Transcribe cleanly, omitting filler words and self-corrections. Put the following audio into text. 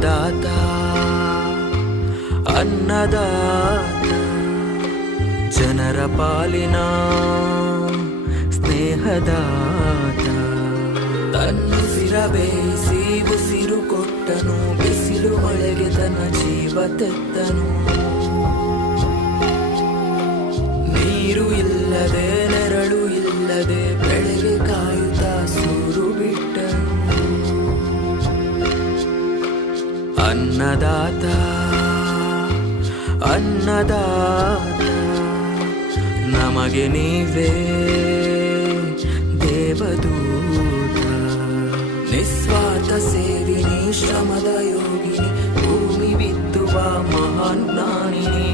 ಅನ್ನದಾತ ಅನ್ನದಾತ ಜನರ ಪಾಲಿನ ಸ್ನೇಹದಾತ ತನ್ನುಸಿರ ಬೇಯಿಸಿ ಉಸಿರು ಕೊಟ್ಟನು ಬಿಸಿಲು ಮಳೆಗೆ ತನ್ನ ಜೀವ ತೆತ್ತನು ನೀರು ಇಲ್ಲದೆ ನೆರಳು ಇಲ್ಲದೆ ಬೆಳೆಗೆ ಕಾಯುತ್ತಾ ಸೂರು ಬಿಟ್ಟನು ಅನ್ನದಾತ ಅನ್ನದಾತ ನಮಗೆ ನೀವೇ ದೇವದೂತ ನಿಸ್ವಾರ್ಥ ಸೇವಿನಿ ಶ್ರಮದ ಯೋಗಿನಿ ಭೂಮಿ ಬಿತ್ತುವ ಮಹಾನ್ ಜ್ಞಾನಿನಿ